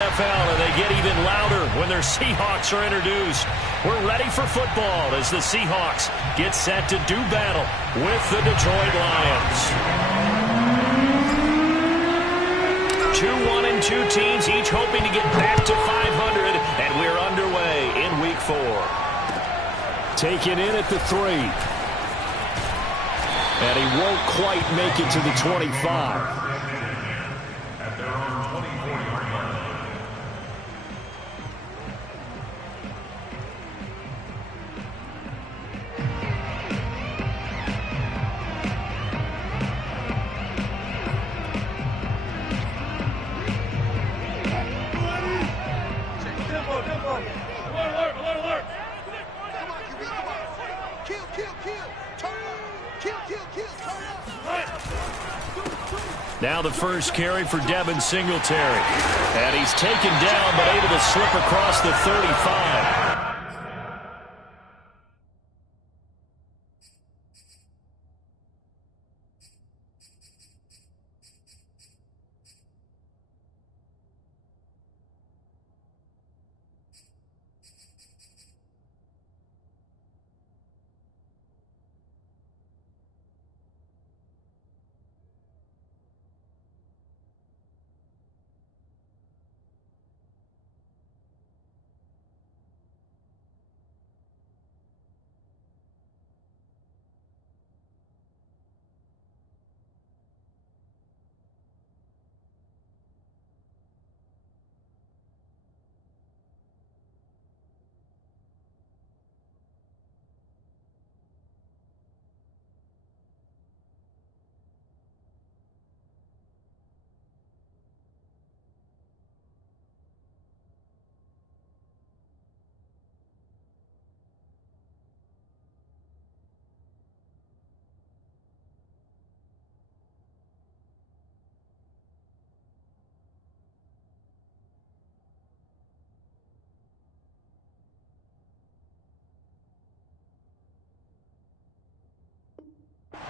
NFL, and they get even louder when their Seahawks are introduced. We're ready for football as the Seahawks get set to do battle with the Detroit Lions. 2-1-2 teams, each hoping to get back to 500, and we're underway in Week 4. Taken in at the 3. And he won't quite make it to the 25. Now the first carry for Devin Singletary. And he's taken down but able to slip across the 35.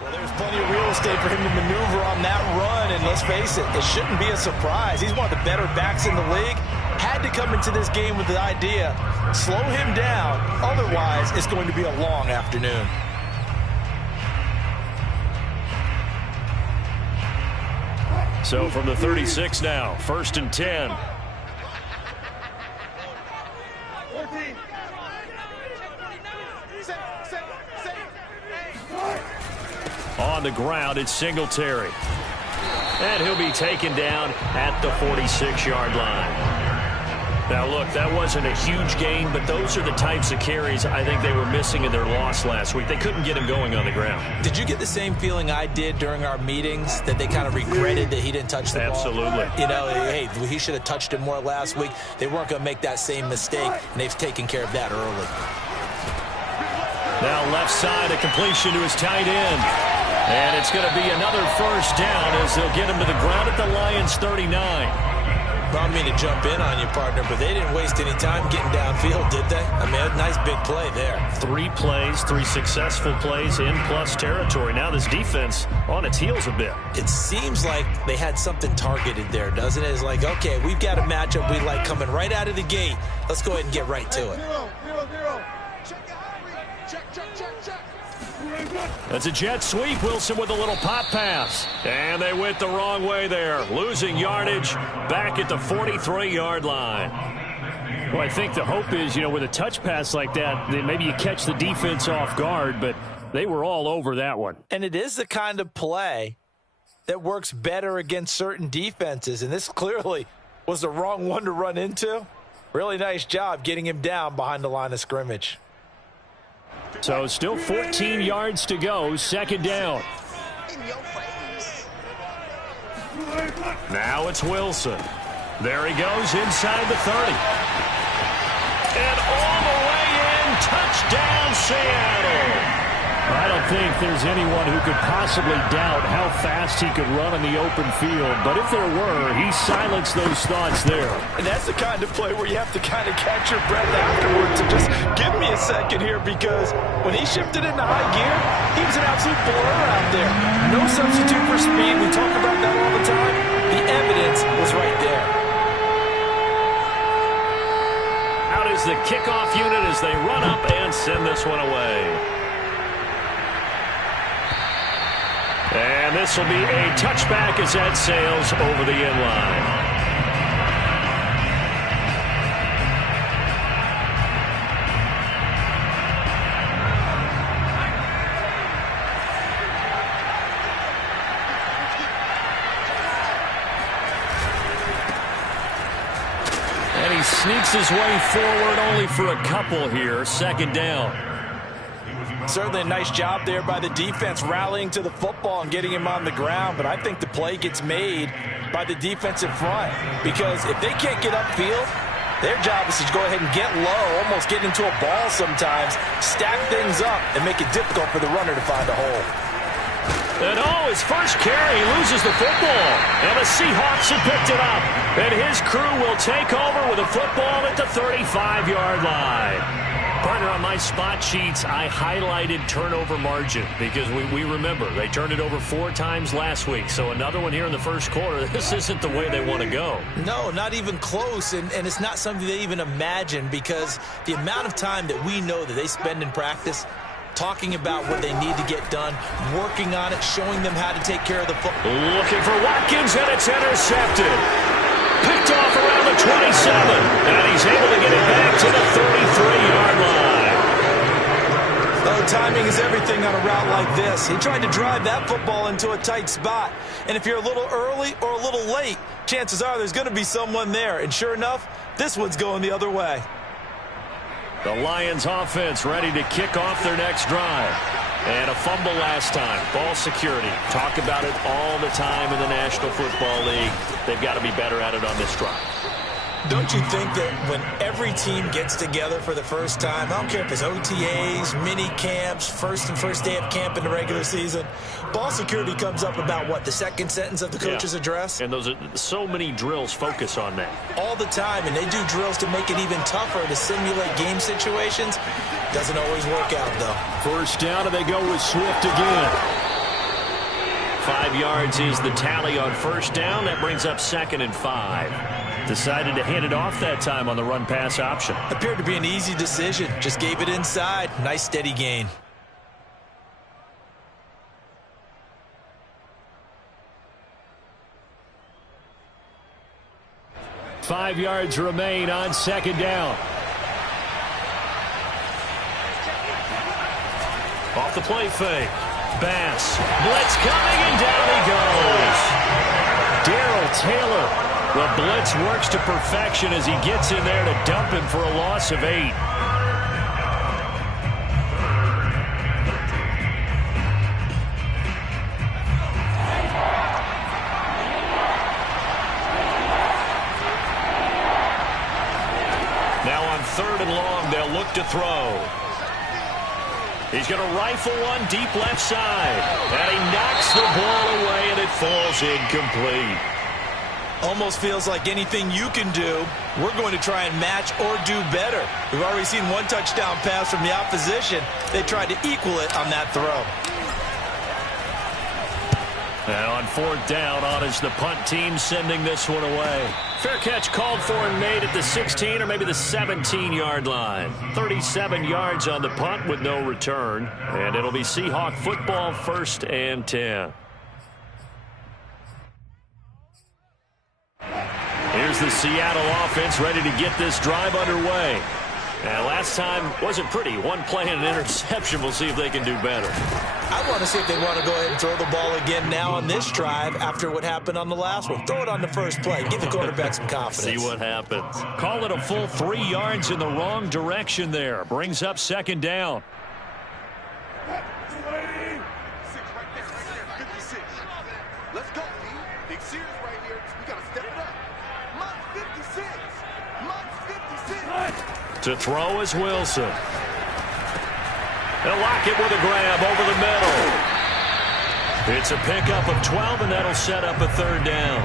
Well, there's plenty of real estate for him to maneuver on that run, and let's face it, it shouldn't be a surprise. He's one of the better backs in the league. Had to come into this game with the idea, slow him down, otherwise it's going to be a long afternoon. So from the 36 now, 1st and 10. On the ground, it's Singletary. And he'll be taken down at the 46-yard line. Now, look, that wasn't a huge gain, but those are the types of carries I think they were missing in their loss last week. They couldn't get him going on the ground. Did you get the same feeling I did during our meetings, that they kind of regretted that he didn't touch the ball? Absolutely. You know, hey, he should have touched it more last week. They weren't going to make that same mistake, and they've taken care of that early. Now left side, a completion to his tight end. And it's going to be another first down as they'll get him to the ground at the Lions' 39. I don't mean to jump in on you, partner, but they didn't waste any time getting downfield, did they? I mean, a nice big play there. 3 plays, 3 successful plays in plus territory. Now this defense on its heels a bit. It seems like they had something targeted there, doesn't it? It's like, okay, we've got a matchup we like coming right out of the gate. Let's go ahead and get right to it. That's a jet sweep. Wilson with a little pop pass. And they went the wrong way there. Losing yardage back at the 43-yard line. Well, I think the hope is, you know, with a touch pass like that, maybe you catch the defense off guard, but they were all over that one. And it is the kind of play that works better against certain defenses, and this clearly was the wrong one to run into. Really nice job getting him down behind the line of scrimmage. So still 14 yards to go, 2nd down. Now it's Wilson. There he goes inside the 30. And all the way in, touchdown Seattle. I don't think there's anyone who could possibly doubt how fast he could run in the open field. But if there were, he silenced those thoughts there. And that's the kind of play where you have to kind of catch your breath afterwards and just give me a second here, because when he shifted into high gear, he was an absolute blur out there. No substitute for speed. We talk about that all the time. The evidence was right there. is the kickoff unit as they run up and send this one away. And this will be a touchback as that sails over the end line. Sneaks his way forward only for a couple here. Second down. Certainly a nice job there by the defense rallying to the football and getting him on the ground. But I think the play gets made by the defensive front. Because if they can't get upfield, their job is to go ahead and get low, almost get into a ball sometimes, stack things up, and make it difficult for the runner to find a hole. And his first carry loses the football. And the Seahawks have picked it up. And his crew will take over with a football at the 35-yard line. Partner, on my spot sheets, I highlighted turnover margin because we remember they turned it over 4 times last week. So another one here in the first quarter. This isn't the way they want to go. No, not even close. And it's not something they even imagine because the amount of time that we know that they spend in practice talking about what they need to get done, working on it, showing them how to take care of the football. Looking for Watkins, and it's intercepted. Picked off around the 27, and he's able to get it back to the 33-yard line. Oh, timing is everything on a route like this. He tried to drive that football into a tight spot, and if you're a little early or a little late, chances are there's going to be someone there, and sure enough, this one's going the other way. The Lions offense ready to kick off their next drive. And a fumble last time. Ball security. Talk about it all the time in the National Football League. They've got to be better at it on this drive. Don't you think that when every team gets together for the first time, I don't care if it's OTAs, mini camps, first day of camp in the regular season, ball security comes up about what, the second sentence of the coach's address? And those are so many drills focus on that. All the time, and they do drills to make it even tougher to simulate game situations. Doesn't always work out, though. First down, and they go with Swift again. 5 yards is the tally on first down. That brings up 2nd and 5. Decided to hand it off that time on the run-pass option. Appeared to be an easy decision. Just gave it inside. Nice steady gain. Five yards remain on second down. Off the play fake. Bass. Blitz coming, and down he goes. Darrell Taylor. The blitz works to perfection as he gets in there to dump him for a loss of 8. Now on 3rd and long, they'll look to throw. He's going to rifle one deep left side. And he knocks the ball away, and it falls incomplete. Almost feels like anything you can do, we're going to try and match or do better. We've already seen one touchdown pass from the opposition. They tried to equal it on that throw. Now on 4th down, on is the punt team sending this one away. Fair catch called for and made at the 16 or maybe the 17-yard line. 37 yards on the punt with no return. And it'll be Seahawk football, 1st and 10. Here's the Seattle offense ready to get this drive underway. And last time wasn't pretty. One play and an interception. We'll see if they can do better. I want to see if they want to go ahead and throw the ball again now on this drive after what happened on the last one. Throw it on the first play. Give the quarterback some confidence. See what happens. Call it a full 3 yards in the wrong direction there. Brings up 2nd down. Let's go, D. Big series right here. We got to step it up. Mike 56. Mike 56. To throw is Wilson. They'll lock it with a grab over the middle. It's a pickup of 12, and that'll set up a 3rd down.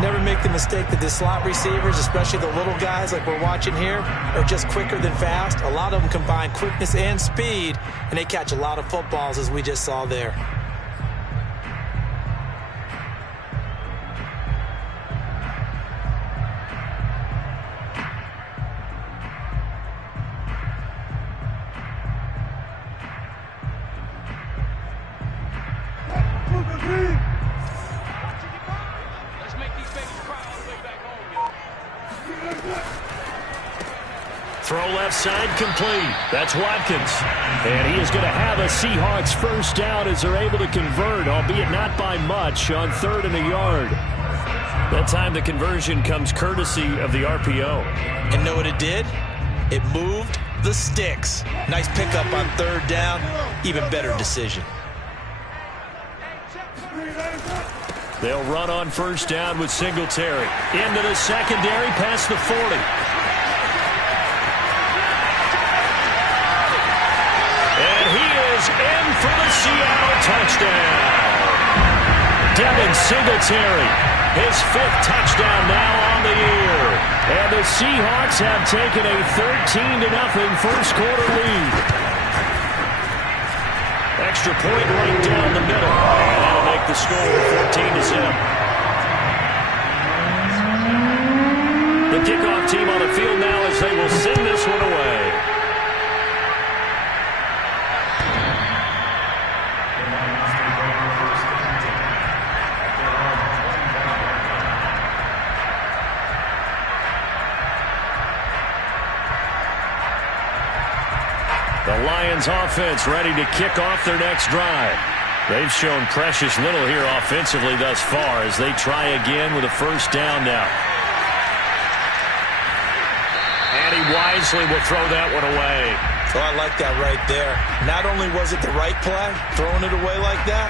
Never make the mistake that the slot receivers, especially the little guys like we're watching here, are just quicker than fast. A lot of them combine quickness and speed, and they catch a lot of footballs, as we just saw there. Throw left side complete. That's Watkins. And he is going to have a Seahawks first down as they're able to convert, albeit not by much, on 3rd and a yard. That time the conversion comes courtesy of the RPO. And know what it did? It moved the sticks. Nice pickup on 3rd down. Even better decision. They'll run on first down with Singletary. Into the secondary, past the 40. And he is in for the Seattle touchdown. Devin Singletary, his 5th touchdown now on the year. And the Seahawks have taken a 13-0 first quarter lead. Extra point right down the middle. And that'll make the score 14-0. The kickoff team on the field now as they will send this one away. The Lions offense ready to kick off their next drive. They've shown precious little here offensively thus far as they try again with a first down now. And he wisely will throw that one away. Oh, I like that right there. Not only was it the right play, throwing it away like that,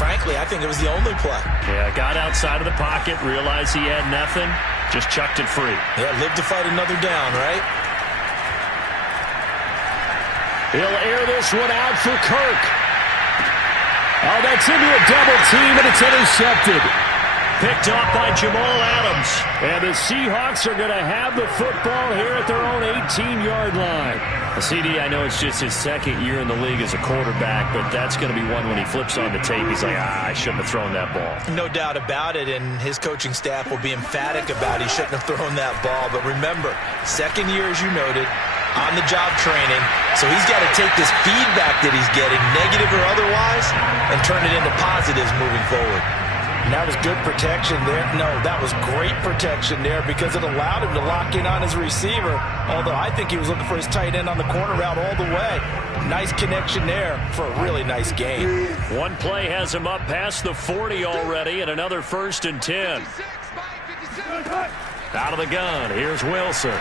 frankly, I think it was the only play. Yeah, got outside of the pocket, realized he had nothing, just chucked it free. Yeah, live to fight another down, right? He'll air this one out for Kirk. Oh, that's into a double team, and it's intercepted. Picked off by Jamal Adams. And the Seahawks are going to have the football here at their own 18-yard line. CD, I know it's just his 2nd year in the league as a quarterback, but that's going to be one when he flips on the tape. He's like, I shouldn't have thrown that ball. No doubt about it, and his coaching staff will be emphatic about he shouldn't have thrown that ball. But remember, 2nd year, as you noted, on-the-job training, so he's got to take this feedback that he's getting, negative or otherwise, and turn it into positives moving forward. And that was good protection there. No, that was great protection there because it allowed him to lock in on his receiver, although I think he was looking for his tight end on the corner route all the way. Nice connection there for a really nice game. One play has him up past the 40 already, and another 1st and 10. Out of the gun, here's Wilson.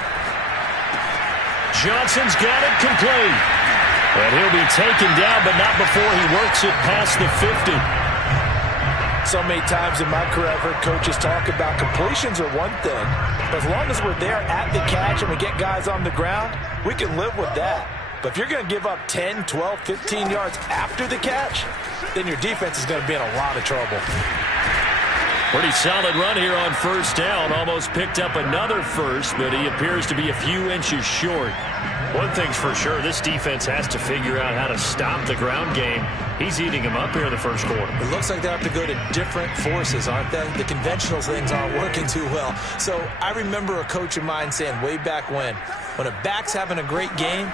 Johnson's got it complete. And he'll be taken down, but not before he works it past the 50. So many times in my career I've heard coaches talk about completions are one thing, but as long as we're there at the catch and we get guys on the ground, we can live with that. But if you're going to give up 10, 12, 15 yards after the catch, then your defense is going to be in a lot of trouble. Pretty solid run here on first down. Almost picked up another first, but he appears to be a few inches short. One thing's for sure, this defense has to figure out how to stop the ground game. He's eating him up here in the first quarter. It looks like they have to go to different forces, aren't they? The conventional things aren't working too well. So I remember a coach of mine saying way back when a back's having a great game,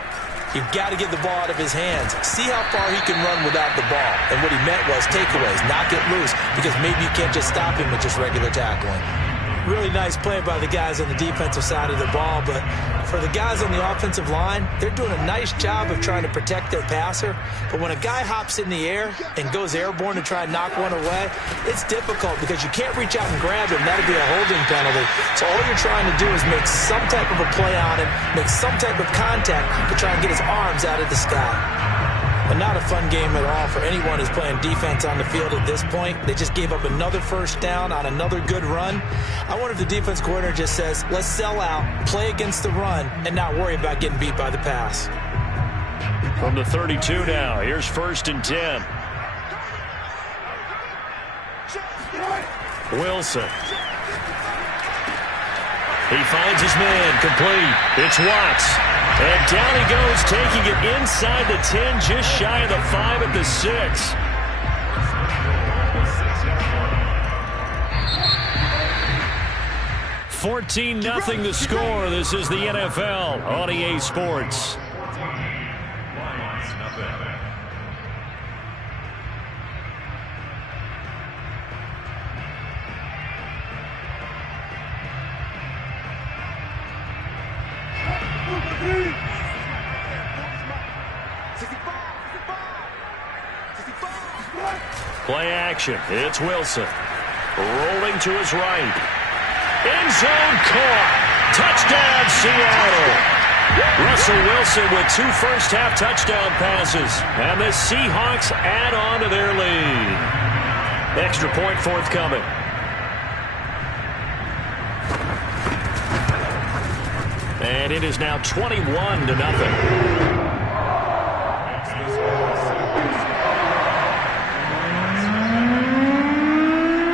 you've got to get the ball out of his hands. See how far he can run without the ball. And what he meant was takeaways, not get loose, because maybe you can't just stop him with just regular tackling. Really nice play by the guys on the defensive side of the ball, but for the guys on the offensive line, they're doing a nice job of trying to protect their passer. But when a guy hops in the air and goes airborne to try and knock one away, it's difficult because you can't reach out and grab him. That'd be a holding penalty. So all you're trying to do is make some type of a play on him, make some type of contact to try and get his arms out of the sky. But not a fun game at all for anyone who's playing defense on the field at this point. They just gave up another first down on another good run. I wonder if the defense coordinator just says, let's sell out, play against the run, and not worry about getting beat by the pass. From the 32 now, here's 1st and 10. Wilson. He finds his man, complete. It's Watts. And down he goes, taking it inside the 10, just shy of the 5 at the 6. $14-0 the score. This is the NFL on EA Sports. Play action. It's Wilson. Rolling to his right. End zone caught. Touchdown, Seattle. Russell Wilson with 2 first-half touchdown passes. And the Seahawks add on to their lead. Extra point forthcoming. And it is now 21-0.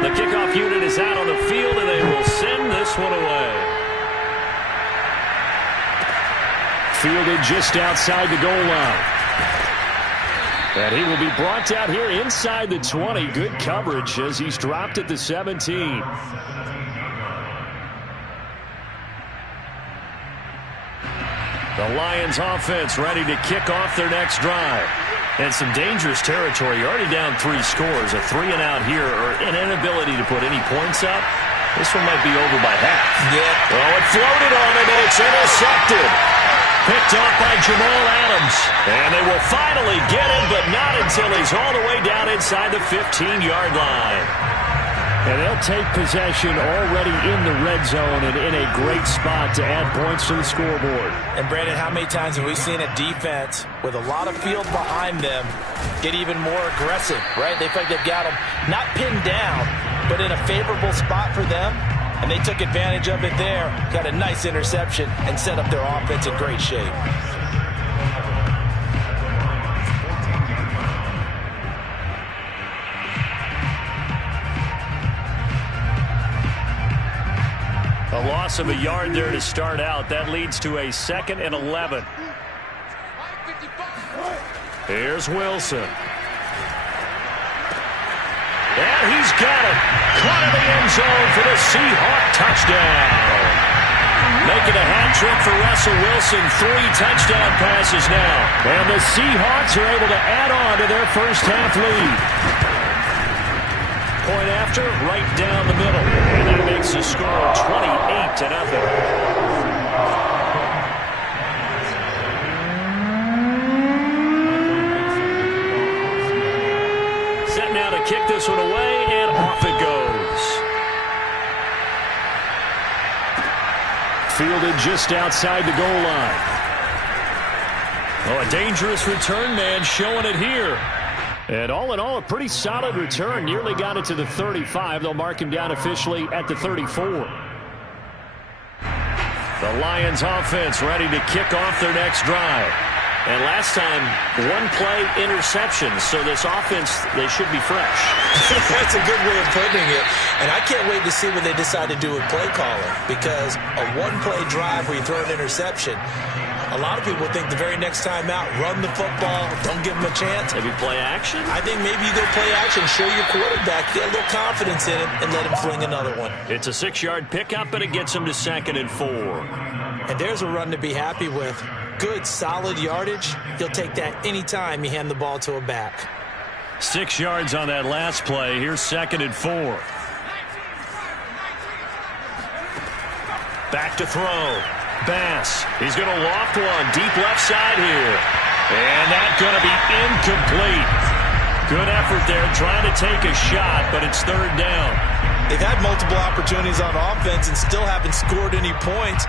The kickoff unit is out on the field, and they will send this one away. Fielded just outside the goal line. And he will be brought down here inside the 20. Good coverage as he's dropped at the 17. The Lions offense ready to kick off their next drive. And some dangerous territory. You're already down 3 scores. A 3-and-out here, or an inability to put any points up. This one might be over by half. Yeah. Oh, it floated on him, and it's intercepted. Picked off by Jamal Adams. And they will finally get him, but not until he's all the way down inside the 15-yard line. And they'll take possession already in the red zone and in a great spot to add points to the scoreboard. And, Brandon, how many times have we seen a defense with a lot of field behind them get even more aggressive, right? They feel like they've got them not pinned down, but in a favorable spot for them. And they took advantage of it there, got a nice interception, and set up their offense in great shape. A loss of a yard there to start out. That leads to a 2nd and 11. Here's Wilson. And he's got it. Caught in the end zone for the Seahawk touchdown. Making a hat trick for Russell Wilson. 3 touchdown passes now. And the Seahawks are able to add on to their first half lead. Point after, right down the middle. And that makes the score 28-0. Now to kick this one away, and off it goes. Fielded just outside the goal line. Oh, a dangerous return man showing it here. And all in all, a pretty solid return. Nearly got it to the 35. They'll mark him down officially at the 34. The Lions offense ready to kick off their next drive. And last time, 1-play interception. So this offense, they should be fresh. That's a good way of putting it. And I can't wait to see what they decide to do with play calling. Because a 1-play drive where you throw an interception, a lot of people think the very next time out, run the football, don't give them a chance. Maybe play action? I think maybe you go play action, show your quarterback, get a little confidence in him, and let him fling another one. It's a 6-yard pickup, and it gets him to 2nd and 4. And there's a run to be happy with. Good, solid yardage. He'll take that anytime you hand the ball to a back. 6 yards on that last play. Here's 2nd and 4. Back to throw. Bass. He's going to loft one deep left side here. And that's going to be incomplete. Good effort there trying to take a shot, but it's 3rd down. They've had multiple opportunities on offense and still haven't scored any points.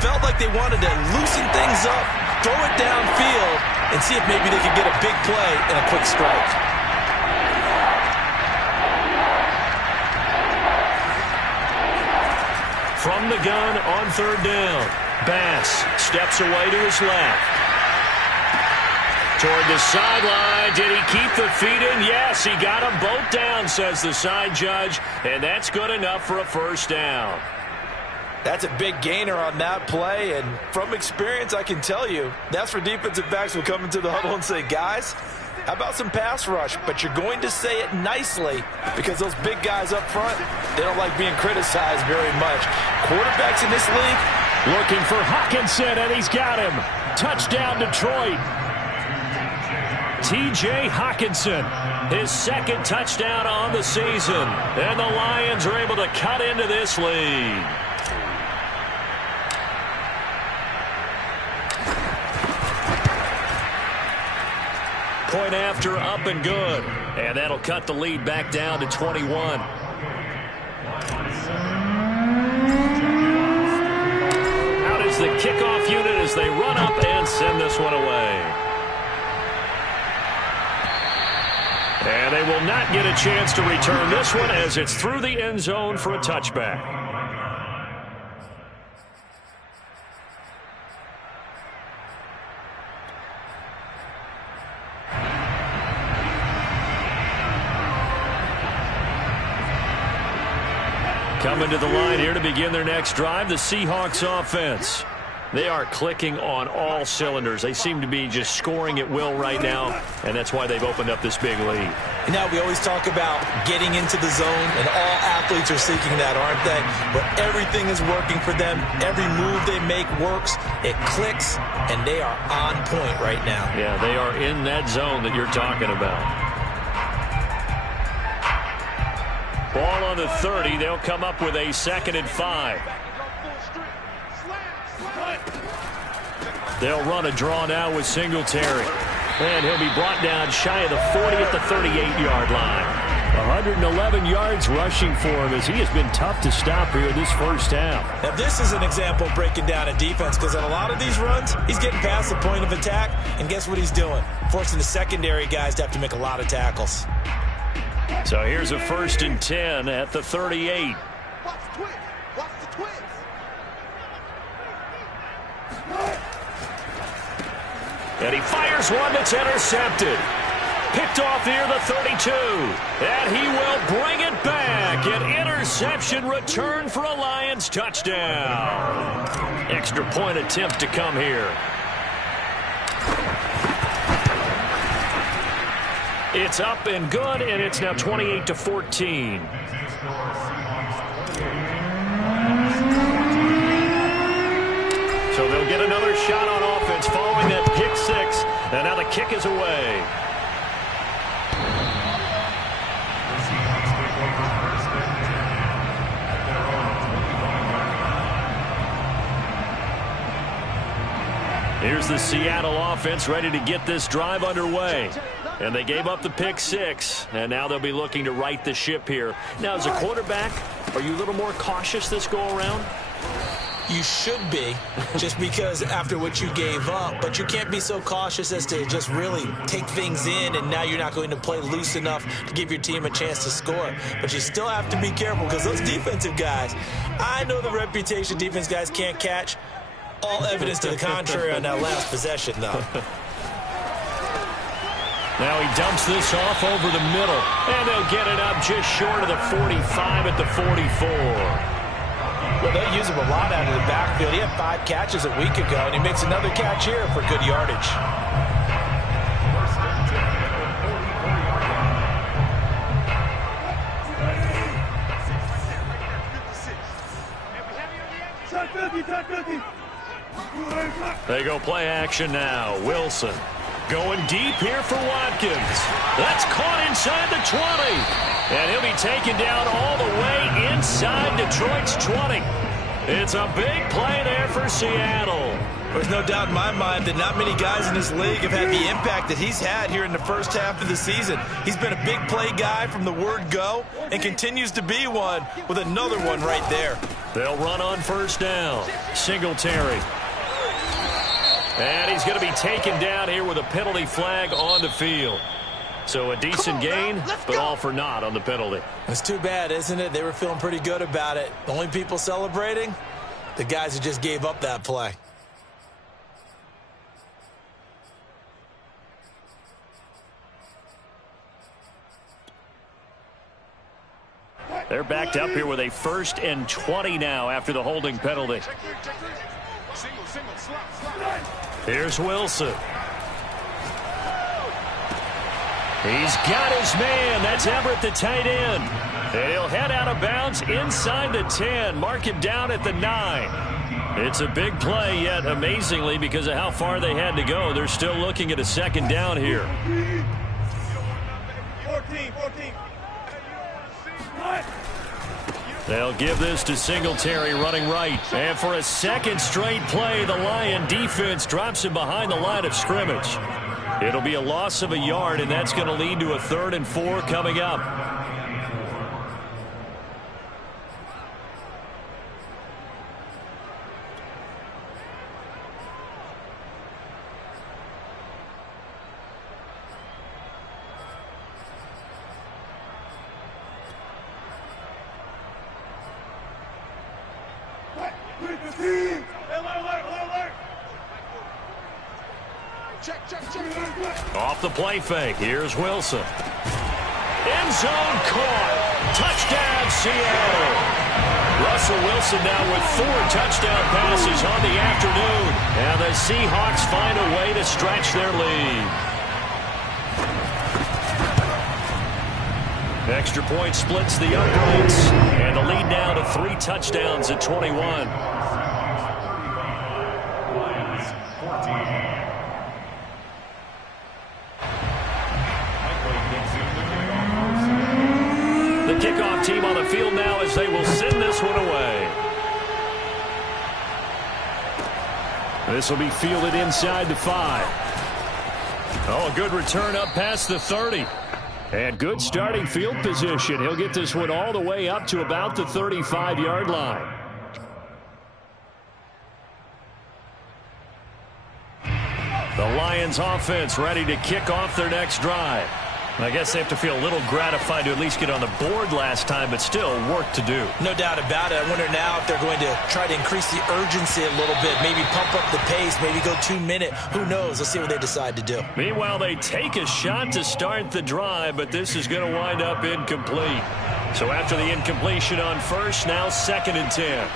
Felt like they wanted to loosen things up, throw it downfield, and see if maybe they could get a big play and a quick strike. From the gun on 3rd down. Bass steps away to his left. Toward the sideline. Did he keep the feet in? Yes, he got them both down, says the side judge. And that's good enough for a 1st down. That's a big gainer on that play, and from experience, I can tell you, that's where defensive backs will come into the huddle and say, guys, how about some pass rush? But you're going to say it nicely because those big guys up front, they don't like being criticized very much. Quarterbacks in this league. Looking for Hockenson, and he's got him. Touchdown, Detroit. T.J. Hockenson, his 2nd touchdown on the season. And the Lions are able to cut into this lead. Point after, up and good. And that'll cut the lead back down to 21. Out is the kickoff unit as they run up and send this one away. And they will not get a chance to return this one as it's through the end zone for a touchback. Coming to the line here to begin their next drive, the Seahawks offense. They are clicking on all cylinders. They seem to be just scoring at will right now, and that's why they've opened up this big lead. Now, we always talk about getting into the zone, and all athletes are seeking that, aren't they? But everything is working for them. Every move they make works. It clicks, and they are on point right now. Yeah, they are in that zone that you're talking about. Ball on the 30. They'll come up with a 2nd and 5. They'll run a draw now with Singletary. And he'll be brought down shy of the 40 at the 38-yard line. 111 yards rushing for him as he has been tough to stop here this first half. Now, this is an example of breaking down a defense because on a lot of these runs, he's getting past the point of attack, and guess what he's doing? Forcing the secondary guys to have to make a lot of tackles. So here's a 1st and 10 at the 38. Watch the twins. Watch the twins. And he fires one that's intercepted. Picked off near the 32. And he will bring it back. An interception return for a Lions touchdown. Extra point attempt to come here. It's up and good, and it's now 28-14. So they'll get another shot on offense following that pick 6, and now the kick is away. Here's the Seattle offense ready to get this drive underway. And they gave up the pick 6, and now they'll be looking to right the ship here. Now, as a quarterback, are you a little more cautious this go-around? You should be, just because after what you gave up, but you can't be so cautious as to just really take things in, and now you're not going to play loose enough to give your team a chance to score. But you still have to be careful because those defensive guys, I know the reputation defense guys can't catch. All evidence to the contrary on that last possession, though. Now he dumps this off over the middle, and they'll get it up just short of the 45 at the 44. Well, they'll use him a lot out of the backfield. He had 5 catches a week ago, and he makes another catch here for good yardage. They go play action now. Wilson going deep here for Watkins. That's caught inside the 20. And he'll be taken down all the way inside Detroit's 20. It's a big play there for Seattle. There's no doubt in my mind that not many guys in this league have had the impact that he's had here in the first half of the season. He's been a big play guy from the word go and continues to be one with another one right there. They'll run on 1st down. Singletary. And he's going to be taken down here with a penalty flag on the field. So a decent gain, but all for naught on the penalty. It's too bad, isn't it? They were feeling pretty good about it. The only people celebrating, the guys who just gave up that play. They're backed up here with a 1st and 20 now after the holding penalty. Here's Wilson. He's got his man. That's Everett, the tight end. And he'll head out of bounds inside the 10. Mark him down at the 9. It's a big play, yet amazingly, because of how far they had to go, they're still looking at a 2nd down here. 14. They'll give this to Singletary running right. And for a 2nd straight play, the Lion defense drops him behind the line of scrimmage. It'll be a loss of a yard, and that's going to lead to a 3rd and 4 coming up. Off the play fake. Here's Wilson. End zone caught. Touchdown, Seattle. Russell Wilson now with 4 touchdown passes on the afternoon. And the Seahawks find a way to stretch their lead. Extra point splits the uprights. And the lead now to 3 touchdowns at 21. The kickoff team on the field now as they will send this one away. This will be fielded inside the 5. Oh, a good return up past the 30. And good starting field position. He'll get this one all the way up to about the 35-yard line. The Lions offense ready to kick off their next drive. I guess they have to feel a little gratified to at least get on the board last time, but still work to do. No doubt about it. I wonder now if they're going to try to increase the urgency a little bit, maybe pump up the pace, maybe go 2-minute. Who knows? Let's see what they decide to do. Meanwhile, they take a shot to start the drive, but this is going to wind up incomplete. So after the incompletion on first, now 2nd and 10.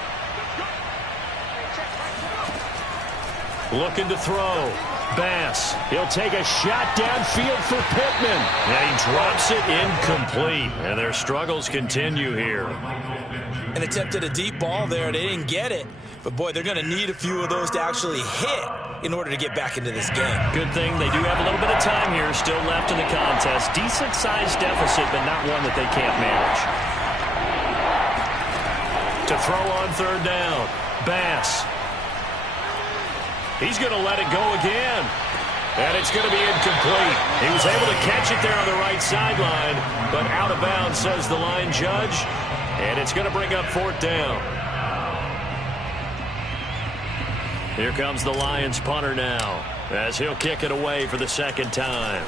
Looking to throw. Bass. He'll take a shot downfield for Pittman. And he drops it incomplete. And their struggles continue here. An attempt at a deep ball there. They didn't get it. But, boy, they're going to need a few of those to actually hit in order to get back into this game. Good thing they do have a little bit of time here still left in the contest. Decent-sized deficit, but not one that they can't manage. To throw on 3rd down. Bass. He's going to let it go again. And it's going to be incomplete. He was able to catch it there on the right sideline, but out of bounds, says the line judge. And it's going to bring up 4th down. Here comes the Lions punter now, as he'll kick it away for the 2nd time.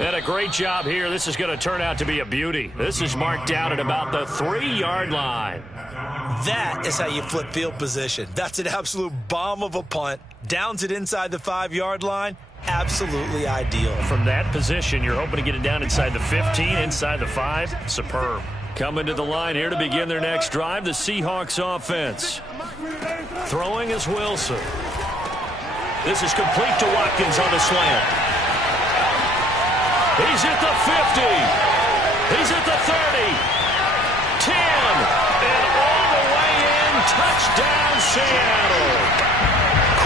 And a great job here. This is going to turn out to be a beauty. This is marked down at about the 3-yard line. That is how you flip field position. That's an absolute bomb of a punt. Downs it inside the 5-yard line. Absolutely ideal. From that position, you're hoping to get it down inside the 15, inside the 5. Superb. Coming to the line here to begin their next drive, the Seahawks offense. Throwing is Wilson. This is complete to Watkins on the slant. He's at the 50. He's at the 30. 10. And all the way in. Touchdown, Seattle.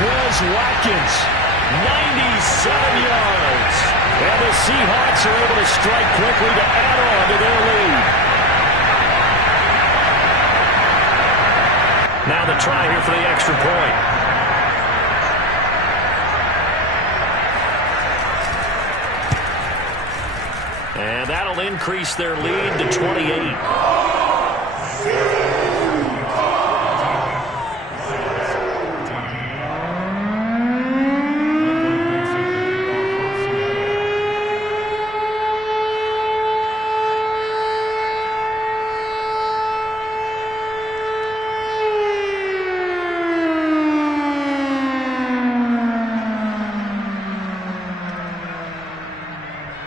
Quez Watkins, 97 yards. And the Seahawks are able to strike quickly to add on to their lead. Now the try here for the extra point. And that'll increase their lead to 28.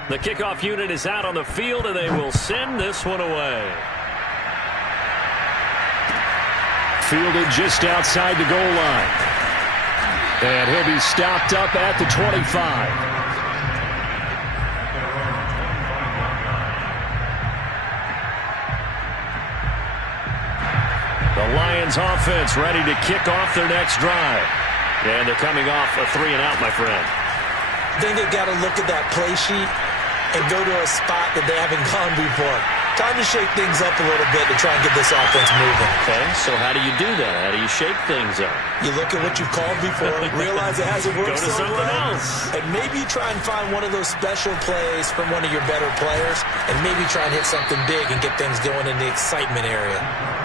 The kickoff unit is out on the field, and they will send this one away. Fielded just outside the goal line. And he'll be stopped up at the 25. The Lions offense ready to kick off their next drive. And they're coming off a 3-and-out, my friend. I think they've got to look at that play sheet and go to a spot that they haven't gone before. Time to shake things up a little bit to try and get this offense moving. Okay, so how do you do that? How do you shake things up? You look at what you've called before, realize it hasn't worked Go to so something well, else. and maybe try and find one of those special plays from one of your better players, and maybe try and hit something big and get things going in the excitement area.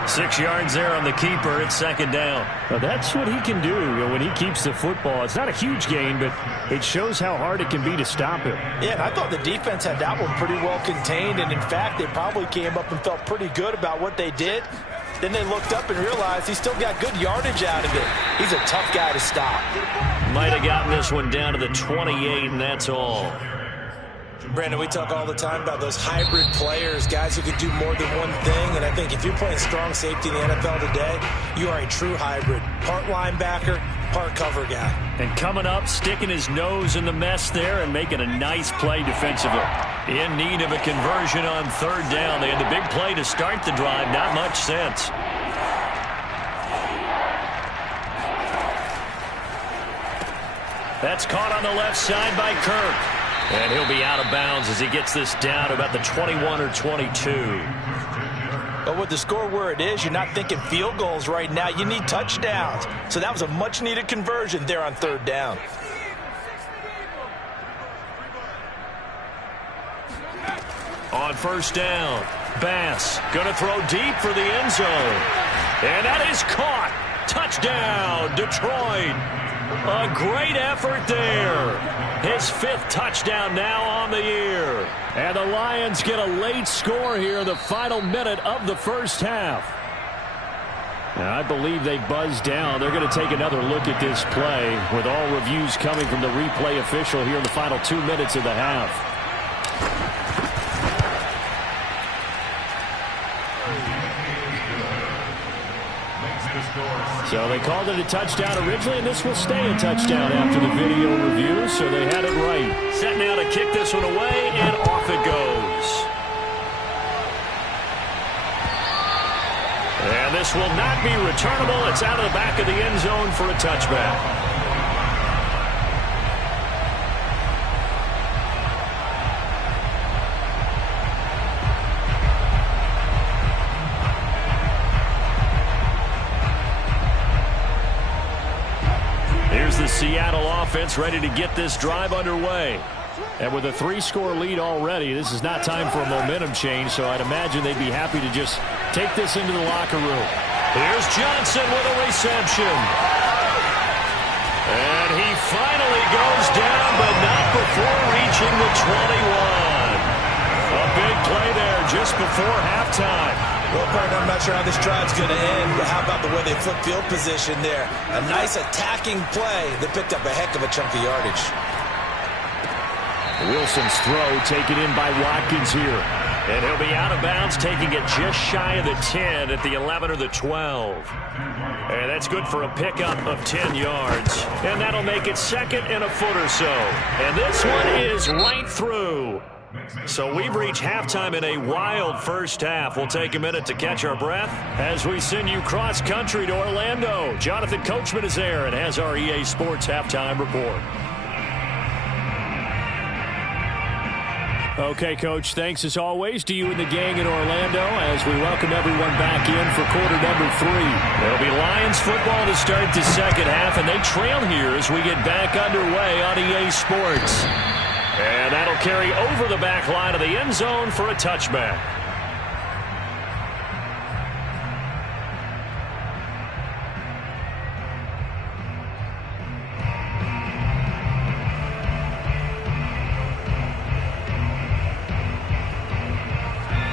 6 yards there on the keeper. It's second down. Now that's what he can do when he keeps the football. It's not a huge gain, but it shows how hard it can be to stop him. Yeah, and I thought the defense had that one pretty well contained, and in fact, they probably came up and felt pretty good about what they did. Then they looked up and realized he still got good yardage out of it. He's a tough guy to stop. Might have gotten this one down to the 28, and that's all. Brandon, we talk all the time about those hybrid players, guys who can do more than one thing, and I think if you're playing strong safety in the NFL today, you are a true hybrid. Part linebacker, part cover guy. And coming up, sticking his nose in the mess there and making a nice play defensively. In need of a conversion on third down. They had the big play to start the drive. Not much sense. That's caught on the left side by Kirk. And he'll be out of bounds as he gets this down to about the 21 or 22. But with the score where it is, you're not thinking field goals right now. You need touchdowns. So that was a much-needed conversion there on third down. On first down, Bass going to throw deep for the end zone. And that is caught. Touchdown, Detroit. A great effort there. His 5th touchdown now on the year. And the Lions get a late score here in the final minute of the first half. And I believe they buzzed down. They're going to take another look at this play with all reviews coming from the replay official here in the final 2 minutes of the half. So they called it a touchdown originally, and this will stay a touchdown after the video review, so they had it right. Set now to kick this one away, and off it goes. And this will not be returnable. It's out of the back of the end zone for a touchback. The Seattle offense ready to get this drive underway. And with a 3-score lead already, this is not time for a momentum change, so I'd imagine they'd be happy to just take this into the locker room. Here's Johnson with a reception. And he finally goes down, but not before reaching the 21. A big play there just before halftime. Well, partner, I'm not sure how this drive's going to end, but how about the way they flip field position there? A nice attacking play that picked up a heck of a chunk of yardage. Wilson's throw taken in by Watkins here. And he'll be out of bounds, taking it just shy of the 10 at the 11 or the 12. And that's good for a pickup of 10 yards. And that'll make it second and a foot or so. And this one is right through. So we've reached halftime in a wild first half. We'll take a minute to catch our breath as we send you cross-country to Orlando. Jonathan Coachman is there and has our EA Sports halftime report. Okay, Coach, thanks as always to you and the gang in Orlando as we welcome everyone back in for quarter number 3. It'll be Lions football to start the second half, and they trail here as we get back underway on EA Sports. And that'll carry over the back line of the end zone for a touchback.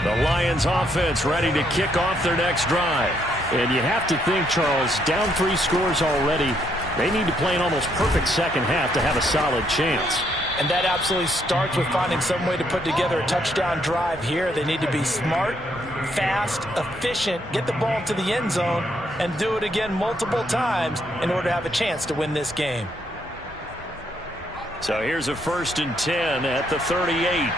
The Lions offense ready to kick off their next drive. And you have to think, Charles, down 3 scores already. They need to play an almost perfect second half to have a solid chance. And that absolutely starts with finding some way to put together a touchdown drive here. They need to be smart, fast, efficient, get the ball to the end zone, and do it again multiple times in order to have a chance to win this game. So here's a 1st and 10 at the 38.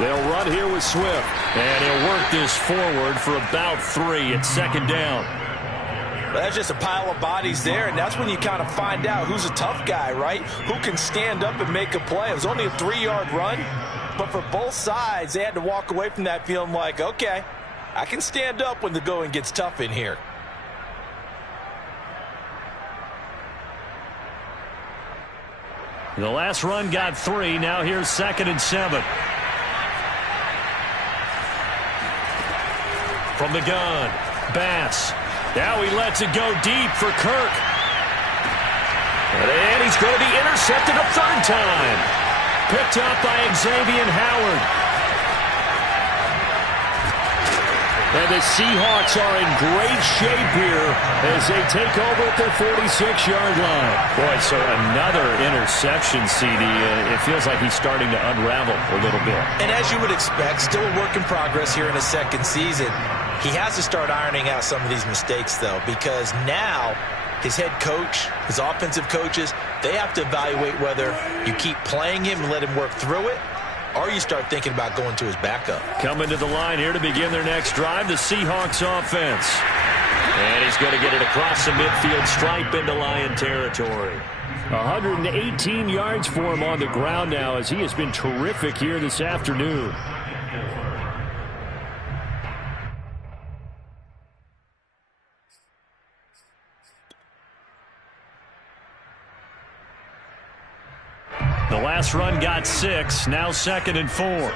They'll run here with Swift. And he'll work this forward for about 3 at second down. Well, that's just a pile of bodies there, and that's when you kind of find out who's a tough guy, right? Who can stand up and make a play. It was only a 3-yard run, but for both sides, they had to walk away from that feeling like, okay, I can stand up when the going gets tough in here. The last run got 3. Now here's 2nd and 7. From the gun, Bass. Now he lets it go deep for Kirk. And he's going to be intercepted a 3rd time. Picked up by Xavier Howard. And the Seahawks are in great shape here as they take over at their 46-yard line. Boy, so another interception, CD. It feels like he's starting to unravel a little bit. And as you would expect, still a work in progress here in his 2nd season. He has to start ironing out some of these mistakes, though, because now his head coach, his offensive coaches, they have to evaluate whether you keep playing him and let him work through it, or you start thinking about going to his backup. Coming to the line here to begin their next drive, the Seahawks offense. And he's going to get it across the midfield stripe into Lion territory. 118 yards for him on the ground now as he has been terrific here this afternoon. The last run got 6. Now 2nd and 4. And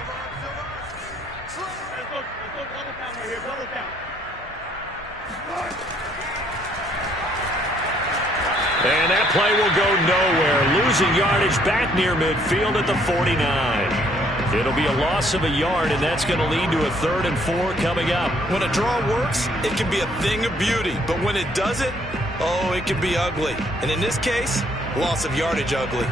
that play will go nowhere. Losing yardage back near midfield at the 49. It'll be a loss of a yard, and that's going to lead to a 3rd and 4 coming up. When a draw works, it can be a thing of beauty. But when it doesn't, oh, it can be ugly. And in this case, loss of yardage ugly.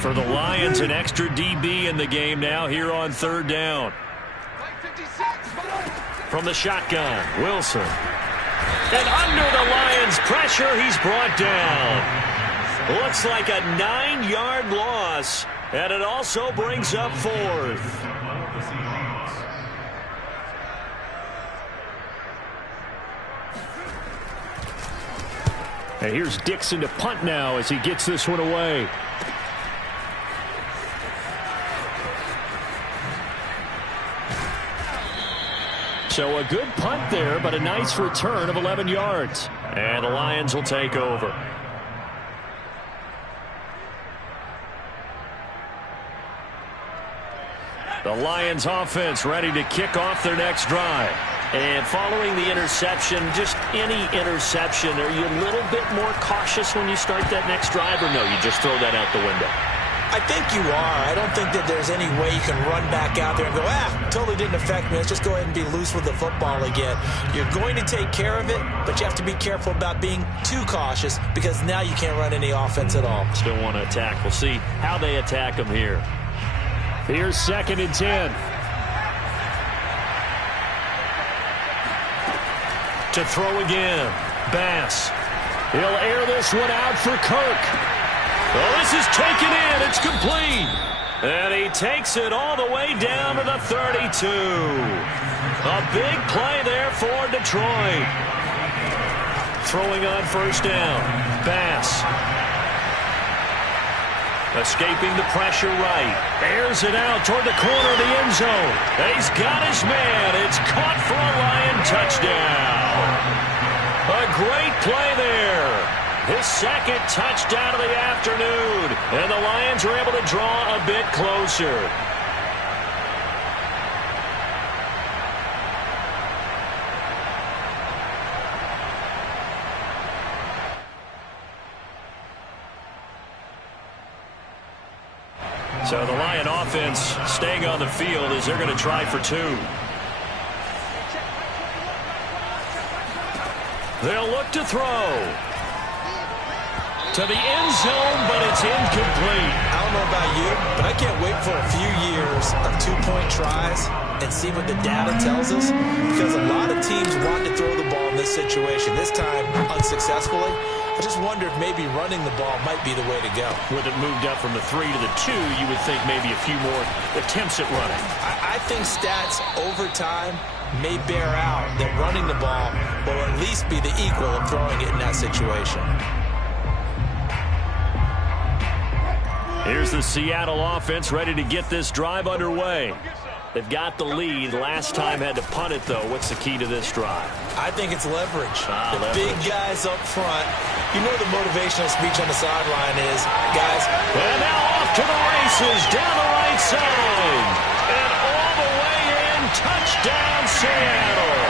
For the Lions, an extra DB in the game now here on 3rd down. From the shotgun, Wilson. And under the Lions' pressure, he's brought down. Looks like a 9-yard loss, and it also brings up 4th. And here's Dixon to punt now as he gets this one away. So a good punt there, but a nice return of 11 yards. And the Lions will take over. The Lions offense ready to kick off their next drive. And following the interception, just any interception, are you a little bit more cautious when you start that next drive, or no, you just throw that out the window? I think you are. I don't think that there's any way you can run back out there and go, totally didn't affect me. Let's just go ahead and be loose with the football again. You're going to take care of it, but you have to be careful about being too cautious because now you can't run any offense at all. Still want to attack. We'll see how they attack them here. Here's 2nd and 10. To throw again. Bass. He'll air this one out for Kirk. Well, this is taken in. It's complete. And he takes it all the way down to the 32. A big play there for Detroit. Throwing on 1st down. Bass. Escaping the pressure right. Airs it out toward the corner of the end zone. He's got his man. It's caught for a Lion touchdown. A great play there. His 2nd touchdown of the afternoon. And the Lions are able to draw a bit closer. So the Lion offense staying on the field as they're going to try for 2. They'll look to throw. To the end zone, but it's incomplete. I don't know about you, but I can't wait for a few years of 2-point tries and see what the data tells us, because a lot of teams want to throw the ball in this situation. This time, unsuccessfully. I just wonder if maybe running the ball might be the way to go. With it moved up from the 3 to the 2, you would think maybe a few more attempts at running. I think stats over time may bear out that running the ball will at least be the equal of throwing it in that situation. Here's the Seattle offense ready to get this drive underway. They've got the lead. Last time had to punt it, though. What's the key to this drive? I think it's leverage. Leverage. Big guys up front. You know the motivational speech on the sideline is, guys. And now off to the races down the right side. And all the way in. Touchdown, Seattle.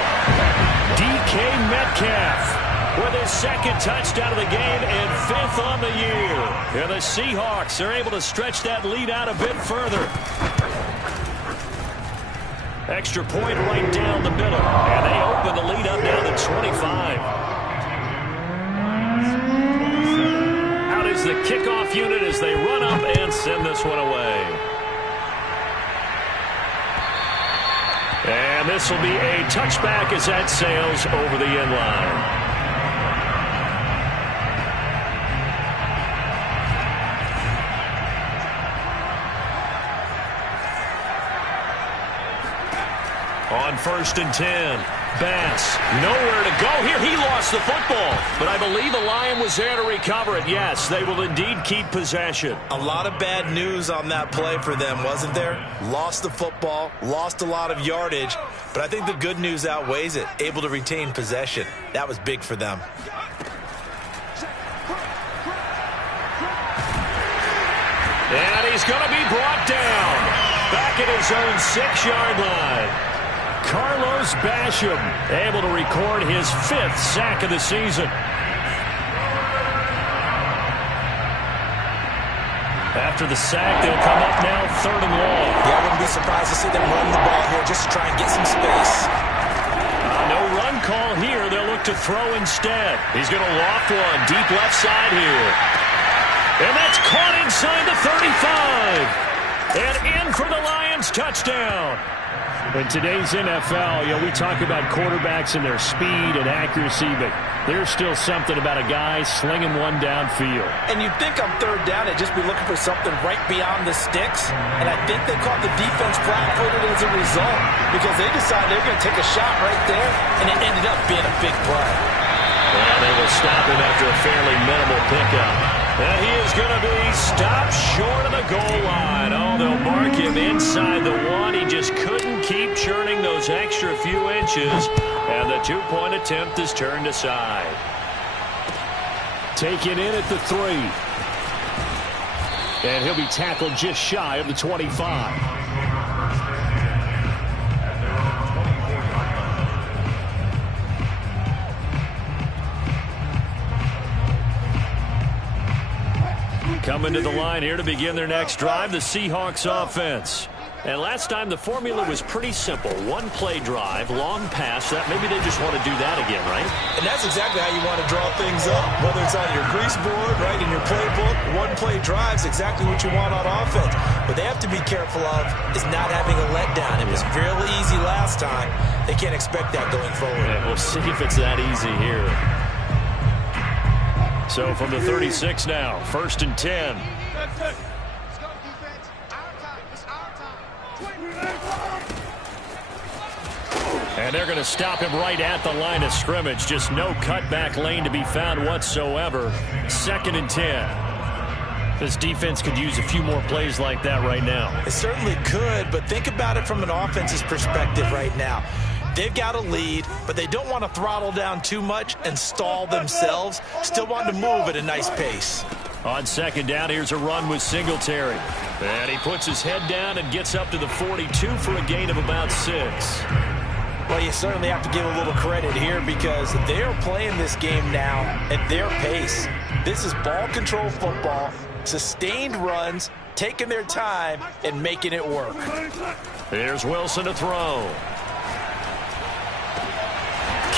DK Metcalf with his second touchdown of the game and 5th on the year. And the Seahawks are able to stretch that lead out a bit further. Extra point right down the middle. And they open the lead up now to 25. Out is the kickoff unit as they run up and send this one away. And this will be a touchback as that sails over the end line. On 1st and 10, Bass, nowhere to go here. He lost the football, but I believe the Lion was there to recover it. Yes, they will indeed keep possession. A lot of bad news on that play for them, wasn't there? Lost the football, lost a lot of yardage, but I think the good news outweighs it. Able to retain possession. That was big for them. And he's going to be brought down back at his own 6-yard line. Carlos Basham able to record his 5th sack of the season. After the sack, they'll come up now 3rd and long. Yeah, I wouldn't be surprised to see them run the ball here just to try and get some space. No run call here. They'll look to throw instead. He's going to loft one deep left side here. And that's caught inside the 35. And in for the Lions touchdown. In today's NFL, we talk about quarterbacks and their speed and accuracy, but there's still something about a guy slinging one downfield. And you'd think on 3rd down, they'd just be looking for something right beyond the sticks. And I think they caught the defense flat-footed as a result because they decided they were going to take a shot right there, and it ended up being a big play. Well, they will stop him after a fairly minimal pickup. And he is going to be stopped short of the goal line. Oh, they'll mark him inside the 1. He just couldn't keep churning those extra few inches. And the 2-point attempt is turned aside. Taken in at the 3. And he'll be tackled just shy of the 25. Coming to the line here to begin their next drive, the Seahawks offense. And last time the formula was pretty simple. 1-play drive, long pass. That maybe they just want to do that again, right? And that's exactly how you want to draw things up. Whether it's on your grease board, right, in your playbook, 1-play drive's exactly what you want on offense. What they have to be careful of is not having a letdown. It was fairly easy last time. They can't expect that going forward. Yeah, we'll see if it's that easy here. So from the 36 now, 1st and 10. And they're going to stop him right at the line of scrimmage. Just no cutback lane to be found whatsoever. 2nd and 10. This defense could use a few more plays like that right now. It certainly could, but think about it from an offense's perspective right now. They've got a lead, but they don't want to throttle down too much and stall themselves. Still want to move at a nice pace. On 2nd down, here's a run with Singletary. And he puts his head down and gets up to the 42 for a gain of about 6. Well, you certainly have to give a little credit here because they're playing this game now at their pace. This is ball control football, sustained runs, taking their time and making it work. Here's Wilson to throw.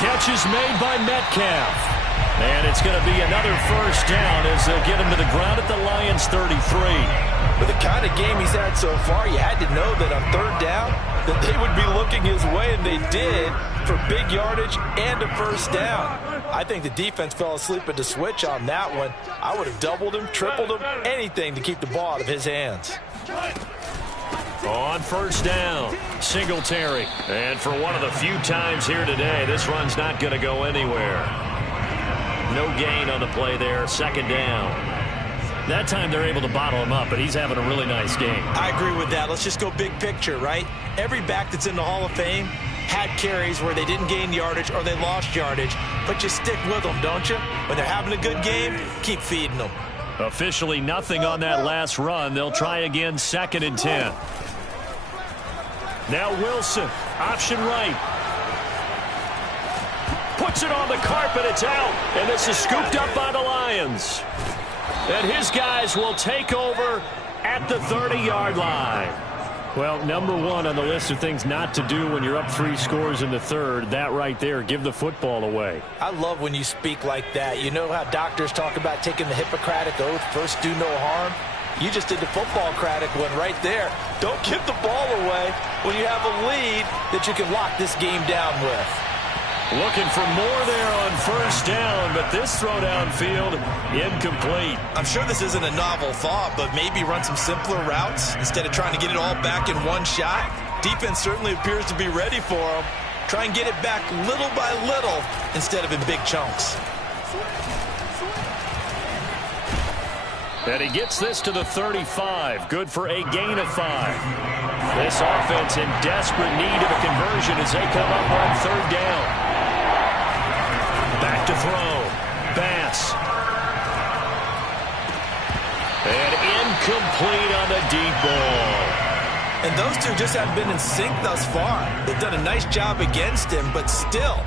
Catch is made by Metcalf. And it's going to be another 1st down as they'll get him to the ground at the Lions' 33. With the kind of game he's had so far, you had to know that on 3rd down that they would be looking working his way, and they did, for big yardage and a first down. I think the defense fell asleep at the switch on that one. I would have doubled him, tripled him, anything to keep the ball out of his hands. On first down, Singletary. And for one of the few times here today, this run's not going to go anywhere. No gain on the play there, second down. That time they're able to bottle him up, but he's having a really nice game. I agree with that. Let's just go big picture, right? Every back that's in the Hall of Fame had carries where they didn't gain yardage or they lost yardage, but you stick with them, don't you? When they're having a good game, keep feeding them. Officially nothing on that last run. They'll try again, 2nd and 10. Now Wilson, option right. Puts it on the carpet, it's out, and this is scooped up by the Lions. And his guys will take over at the 30-yard line. Well, number one on the list of things not to do when you're up 3 scores in the third, that right there, give the football away. I love when you speak like that. You know how doctors talk about taking the Hippocratic Oath, first do no harm? You just did the football-cratic one right there. Don't give the ball away when you have a lead that you can lock this game down with. Looking for more there on first down, but this throw downfield, incomplete. I'm sure this isn't a novel thought, but maybe run some simpler routes instead of trying to get it all back in one shot. Defense certainly appears to be ready for them. Try and get it back little by little instead of in big chunks. And he gets this to the 35. Good for a gain of 5. This offense in desperate need of a conversion as they come up on third down. Back to throw. Bass. And incomplete on the deep ball. And those two just haven't been in sync thus far. They've done a nice job against him, but still,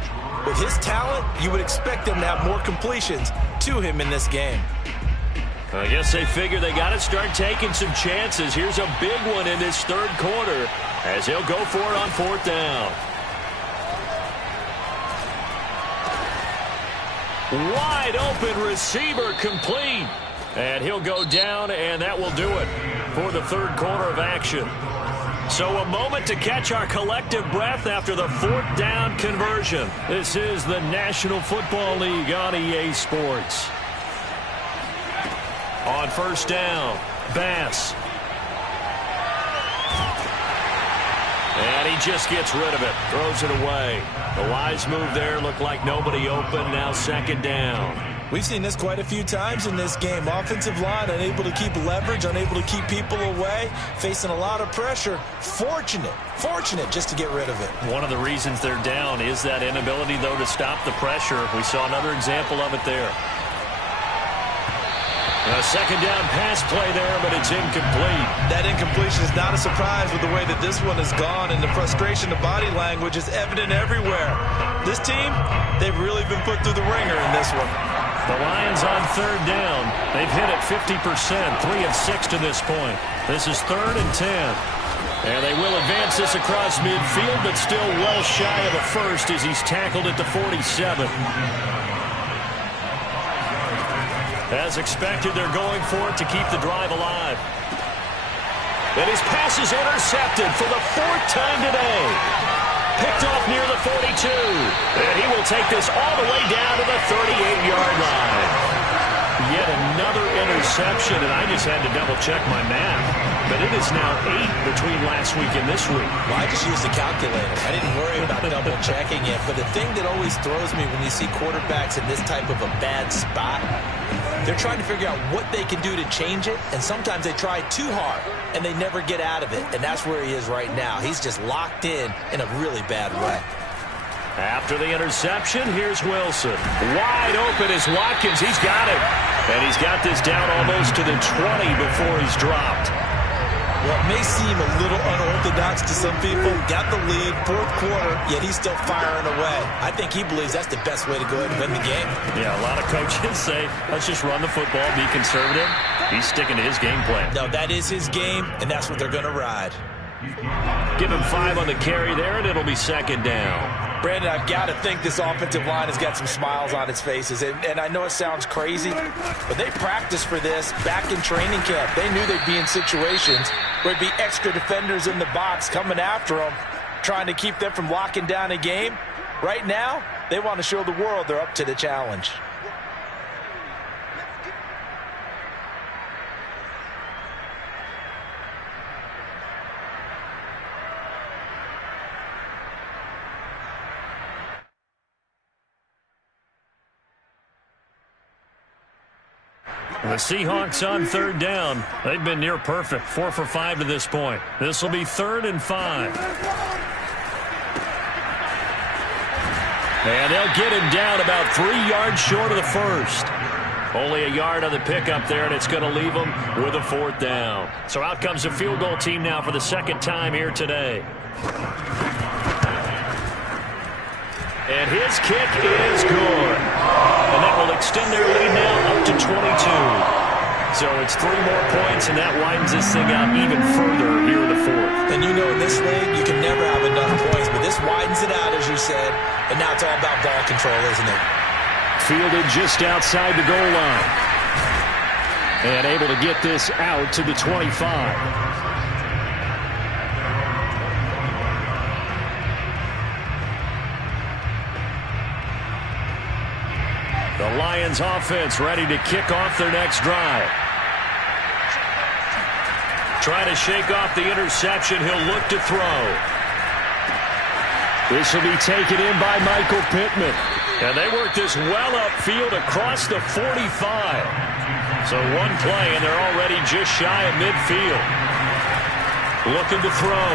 with his talent, you would expect them to have more completions to him in this game. I guess they figure they got to start taking some chances. Here's a big one in this third quarter as he'll go for it on fourth down. Wide open receiver complete. And he'll go down, and that will do it for the third quarter of action. So a moment to catch our collective breath after the fourth down conversion. This is the National Football League on EA Sports. On first down, Bass. And he just gets rid of it, throws it away. The wise move there, looked like nobody open, now second down. We've seen this quite a few times in this game. Offensive line unable to keep leverage, unable to keep people away, facing a lot of pressure. Fortunate just to get rid of it. One of the reasons they're down is that inability, though, to stop the pressure. We saw another example of it there. A second down pass play there, but it's incomplete. That incompletion is not a surprise with the way that this one has gone, and the frustration of body language is evident everywhere. This team, they've really been put through the ringer in this one. The Lions on third down. They've hit it 50%, 3 of 6 to this point. This is 3rd and 10. And they will advance this across midfield, but still well shy of a first as he's tackled at the 47. As expected, they're going for it to keep the drive alive. And his pass is intercepted for the 4th time today. Picked off near the 42. And he will take this all the way down to the 38-yard line. Yet another interception, and I just had to double-check my math. But it is now 8 between last week and this week. Well, I just used a calculator. I didn't worry about double-checking it. But the thing that always throws me when you see quarterbacks in this type of a bad spot, they're trying to figure out what they can do to change it, and sometimes they try too hard, and they never get out of it, and that's where he is right now. He's just locked in a really bad way. After the interception, here's Wilson. Wide open is Watkins. He's got it. And he's got this down almost to the 20 before he's dropped. Well, it may seem a little unorthodox to some people. Got the lead, 4th quarter, yet he's still firing away. I think he believes that's the best way to go ahead and win the game. Yeah, a lot of coaches say, let's just run the football, be conservative. He's sticking to his game plan. No, that is his game, and that's what they're going to ride. Give him 5 on the carry there, and it'll be second down. Brandon, I've got to think this offensive line has got some smiles on its faces. And I know it sounds crazy, but they practiced for this back in training camp. They knew they'd be in situations where there'd be extra defenders in the box coming after them. trying to keep them from locking down a game. Right now, they want to show the world they're up to the challenge. The Seahawks on third down. They've been near perfect, 4 for 5 to this point. This will be 3rd and 5. And they'll get him down about 3 yards short of the first. Only a yard on the pickup there, and it's going to leave them with a 4th down. So out comes the field goal team now for the second time here today. And his kick is good. And that will extend their lead now up to 22. So it's 3 more points, and that widens this thing out even further here in the 4th. And you know in this league, you can never have enough points, but this widens it out, as you said, and now it's all about ball control, isn't it? Fielded just outside the goal line. And able to get this out to the 25. The Lions offense ready to kick off their next drive. Trying to shake off the interception. He'll look to throw. This will be taken in by Michael Pittman. And they work this well upfield across the 45. So one play, and they're already just shy of midfield. Looking to throw.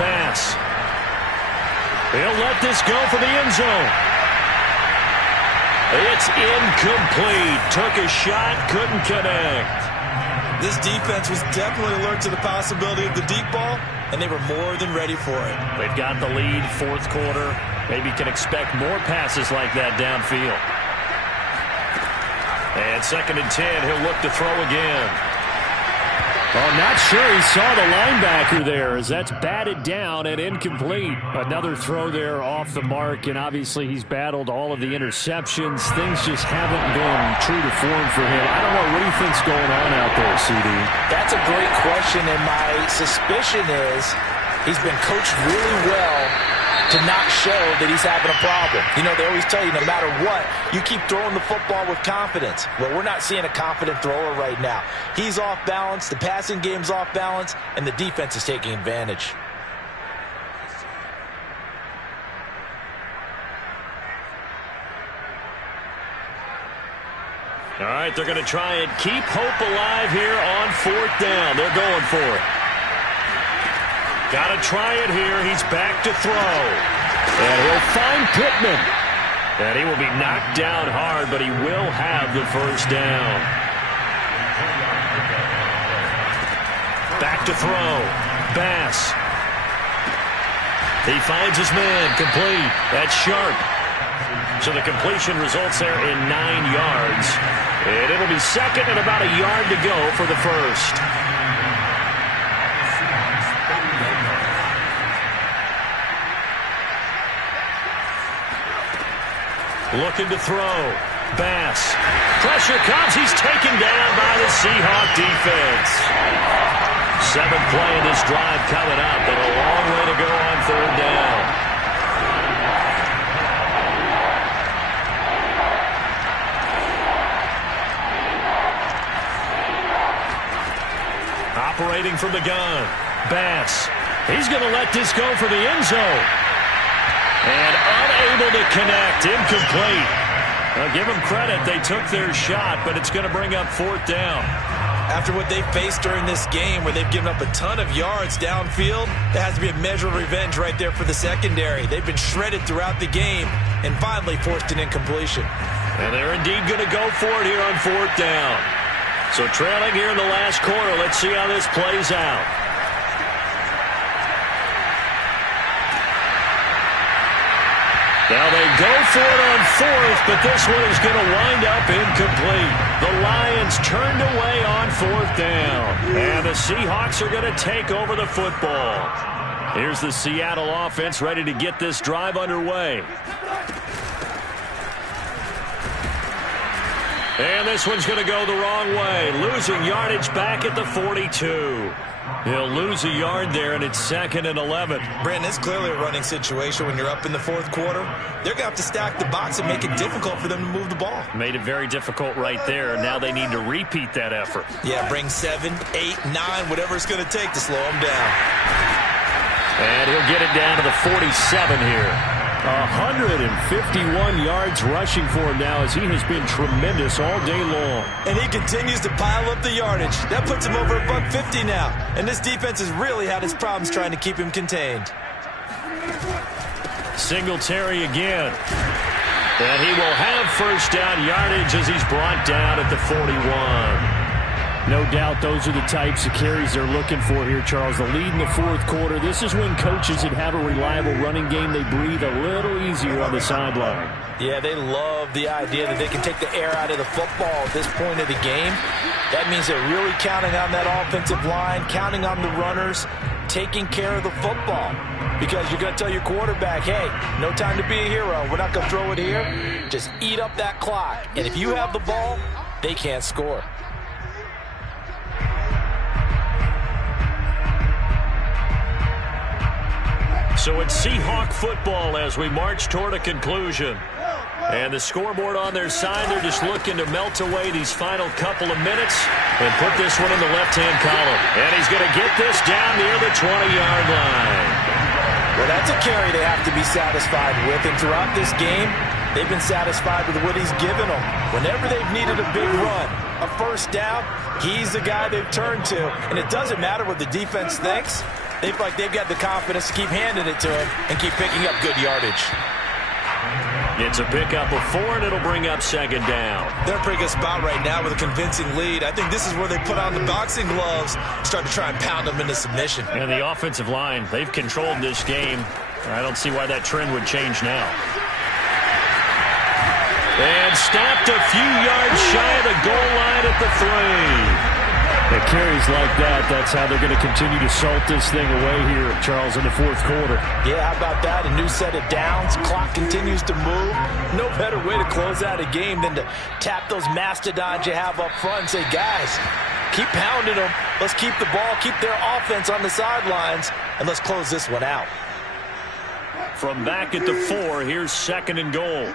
Bass. He'll let this go for the end zone. It's incomplete. Took a shot, couldn't connect. This defense was definitely alert to the possibility of the deep ball, and they were more than ready for it. They've got the lead, 4th quarter. Maybe can expect more passes like that downfield. And 2nd and 10, he'll look to throw again. Well, not sure he saw the linebacker there as that's batted down and incomplete. Another throw there off the mark, and obviously he's battled all of the interceptions. Things just haven't been true to form for him. I don't know what he thinks going on out there, CD. That's a great question, and my suspicion is he's been coached really well to not show that he's having a problem. You know, they always tell you no matter what, you keep throwing the football with confidence. Well, we're not seeing a confident thrower right now. He's off balance, the passing game's off balance, and the defense is taking advantage. All right, they're going to try and keep hope alive here on 4th down. They're going for it. Got to try it here. He's back to throw. And he'll find Pittman. And he will be knocked down hard, but he will have the 1st down. Back to throw. Bass. He finds his man. Complete. That's Sharp. So the completion results there in 9 yards. And it'll be 2nd and about a yard to go for the 1st. Looking to throw. Bass. Pressure comes. He's taken down by the Seahawk defense. 7th play of this drive coming up, but a long way to go on 3rd down. Operating from the gun. Bass. He's going to let this go for the end zone. And unable to connect. Incomplete. Well, give them credit. They took their shot, but it's going to bring up 4th down. After what they faced during this game where they've given up a ton of yards downfield, there has to be a measure of revenge right there for the secondary. They've been shredded throughout the game and finally forced an incompletion. And they're indeed going to go for it here on 4th down. So trailing here in the last quarter. Let's see how this plays out. Now they go for it on 4th, but this one is going to wind up incomplete. The Lions turned away on 4th down. And the Seahawks are going to take over the football. Here's the Seattle offense ready to get this drive underway. And this one's going to go the wrong way. Losing yardage back at the 42. He'll lose a yard there, and it's 2nd and 11. Brandon, it's clearly a running situation when you're up in the fourth quarter. They're going to have to stack the box and make it difficult for them to move the ball. Made it very difficult right there. Now they need to repeat that effort. Yeah, bring 7, 8, 9, whatever it's going to take to slow them down. And he'll get it down to the 47 here. 151 yards rushing for him now as he has been tremendous all day long. And he continues to pile up the yardage. That puts him over $150 now. And this defense has really had its problems trying to keep him contained. Singletary again. And he will have first down yardage as he's brought down at the 41. No doubt those are the types of carries they're looking for here, Charles. The lead in the fourth quarter. This is when coaches that have a reliable running game, they breathe a little easier on the sideline. Yeah, they love the idea that they can take the air out of the football at this point of the game. That means they're really counting on that offensive line, counting on the runners, taking care of the football. Because you're going to tell your quarterback, hey, no time to be a hero. We're not going to throw it here. Just eat up that clock. And if you have the ball, they can't score. So it's Seahawk football as we march toward a conclusion. And the scoreboard on their side, they're just looking to melt away these final couple of minutes and put this one in the left-hand column. And he's going to get this down near the 20-yard line. Well, that's a carry they have to be satisfied with. And throughout this game, they've been satisfied with what he's given them. Whenever they've needed a big run, a first down, he's the guy they've turned to. And it doesn't matter what the defense thinks. They feel like they've got the confidence to keep handing it to him and keep picking up good yardage. It's a pickup of 4, and it'll bring up 2nd down. They're in a pretty good spot right now with a convincing lead. I think this is where they put on the boxing gloves, start to try and pound them into submission. And the offensive line, they've controlled this game. I don't see why that trend would change now. And stopped a few yards shy of the goal line at the 3. The carries like that, that's how they're going to continue to salt this thing away here, Charles, in the fourth quarter. Yeah, how about that? A new set of downs. Clock continues to move. No better way to close out a game than to tap those mastodons you have up front and say, guys, keep pounding them. Let's keep the ball, keep their offense on the sidelines, and let's close this one out. From back at the 4, here's 2nd and goal.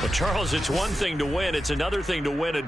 Well, Charles, it's one thing to win. It's another thing to win it.